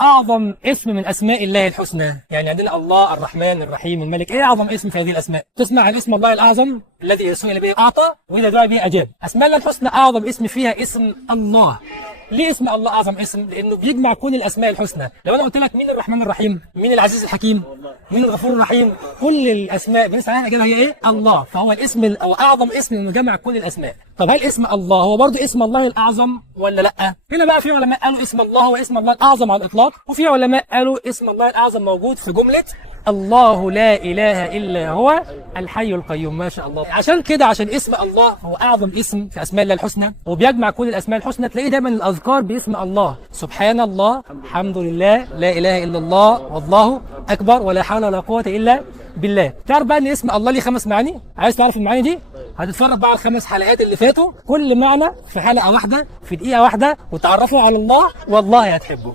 اعظم اسم من اسماء الله الحسنى؟ يعني عندنا الله الرحمن الرحيم الملك، ايه اعظم اسم في هذه الاسماء؟ تسمع عن اسم الله الاعظم الذي سئل به اعطى واذا دعا به اجاب. اسماء الله الحسنى اعظم اسم فيها اسم الله. ليه اسم الله اعظم اسم؟ لانه بيجمع كل الاسماء الحسنى. لو انا قلت لك مين الرحمن الرحيم، مين العزيز الحكيم، مين الغفور الرحيم، كل الاسماء بنسمع عنها كده هي ايه؟ الله. فهو الاسم او اعظم اسم انه جمع كل الاسماء. طب هل اسم الله هو برضه اسم الله الاعظم ولا لا؟ هنا بقى في علماء قالوا اسم الله هو اسم الله الاعظم على الاطلاق، وفي علماء قالوا اسم الله الاعظم موجود في جمله الله لا اله الا هو الحي القيوم. ما شاء الله. عشان كده عشان اسم الله هو اعظم اسم في اسماء الله الحسنى وبيجمع كل الاسماء الحسنى، تلاقيه دايما الاذكار باسم الله، سبحان الله، الحمد لله، لا اله الا الله، والله اكبر، ولا حول ولا قوه الا بالله. تعرف بقى ان اسم الله ليه 5 معاني؟ عايز تعرف المعاني دي؟ هتتفرج بقى على ال5 حلقات اللي فاتوا، كل معنى في حلقه واحده في دقيقه واحده، وتعرفوا على الله والله هتحبه.